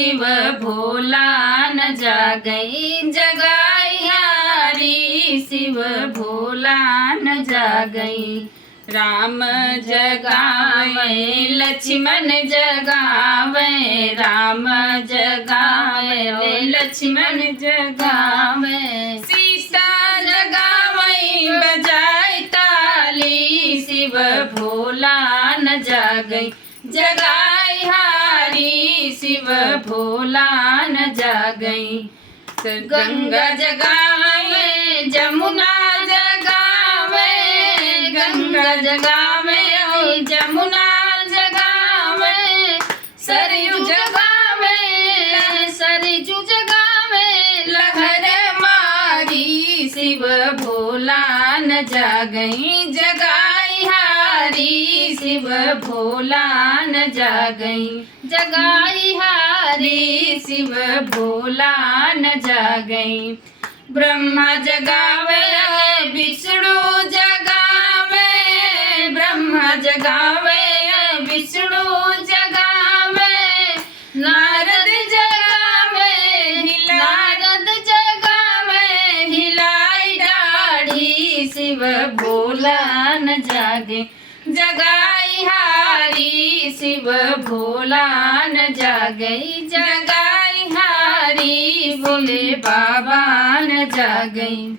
शिव भोला न जागई, जगाई हारी शिव भोला न जागई। राम जगावे लक्ष्मण जगावे, राम जगावे लक्ष्मण जगावे, सीता जगावे बजाय ताली, शिव भोला न जागई, जगाई हारी शिव भोला न जागई। गंगा जगावे जमुना जगावे, गंगा जगावे जमुना जगावे, सरयू जगावे सरयू जगावे, लहर मारी शिव भोला न जागई, जगाई हारी शिव भोला न जागई, जगाई हारी शिव भोला न जागई। ब्रह्मा जगावे विष्णु जगावे, ब्रह्मा जगावे विष्णु जगावे, नारद जगावे नारद जगावे, हिलाई दाढ़ी शिव भोला न जागे, जगाई हारी शिव भोला न जागई, जगाई हारी भोले बाबा न जागई।